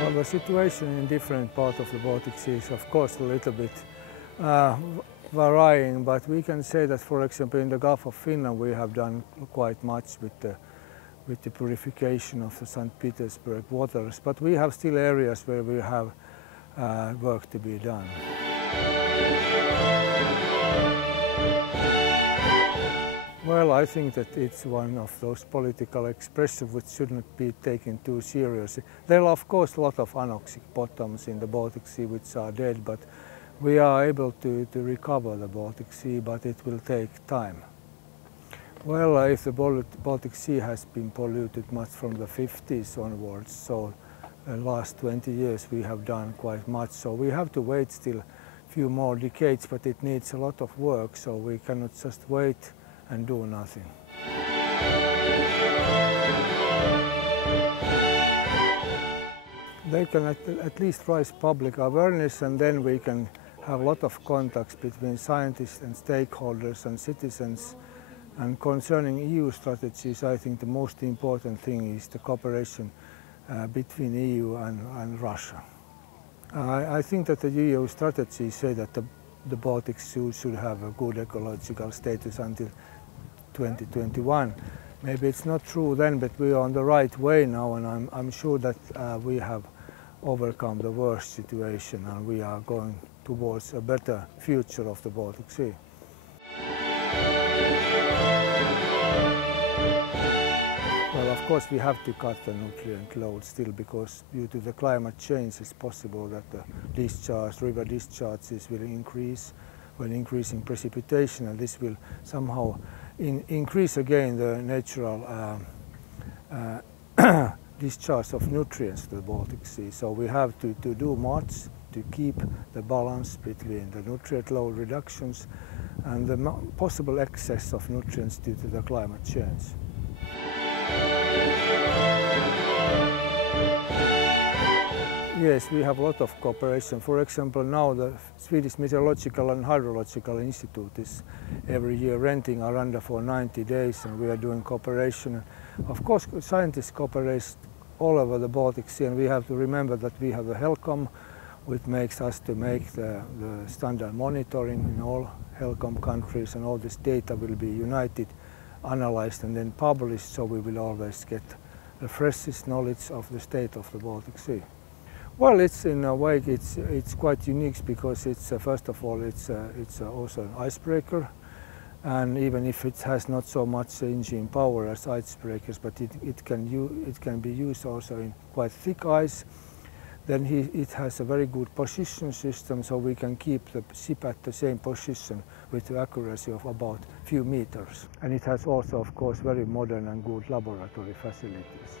Well, the situation in different parts of the Baltic Sea is of course a little bit varying, but we can say that, for example, in the Gulf of Finland we have done quite much with the purification of the St. Petersburg waters, but we have still areas where we have work to be done. Well, I think that it's one of those political expressions which shouldn't be taken too seriously. There are of course a lot of anoxic bottoms in the Baltic Sea which are dead, but we are able to recover the Baltic Sea, but it will take time. Well, if the Baltic Sea has been polluted much from the 50s onwards, so the last 20 years we have done quite much, so we have to wait still a few more decades, but it needs a lot of work, so we cannot just wait and do nothing. They can at least raise public awareness, and then we can have a lot of contacts between scientists and stakeholders and citizens. And concerning EU strategies, I think the most important thing is the cooperation between EU and Russia. I think that the EU strategies say that the Baltic Sea should have a good ecological status until 2021. Maybe it's not true then, but we are on the right way now, and I'm sure that we have overcome the worst situation and we are going towards a better future of the Baltic Sea. Well, of course we have to cut the nutrient load still, because due to the climate change it's possible that the river discharges will increase when increasing precipitation, and this will somehow increase again the natural discharge of nutrients to the Baltic Sea. So we have to do much to keep the balance between the nutrient load reductions and the possible excess of nutrients due to the climate change. Yes, we have a lot of cooperation. For example, now the Swedish Meteorological and Hydrological Institute is every year renting Aranda for 90 days, and we are doing cooperation. Of course, scientists cooperate all over the Baltic Sea, and we have to remember that we have the HELCOM, which makes us to make the standard monitoring in all HELCOM countries, and all this data will be united, analyzed and then published, so we will always get the freshest knowledge of the state of the Baltic Sea. Well, it's in a way it's quite unique, because it's first of all it's also an icebreaker, and even if it has not so much engine power as icebreakers, but it can be used also in quite thick ice. Then it has a very good position system, so we can keep the ship at the same position with the accuracy of about a few meters. And it has also, of course, very modern and good laboratory facilities.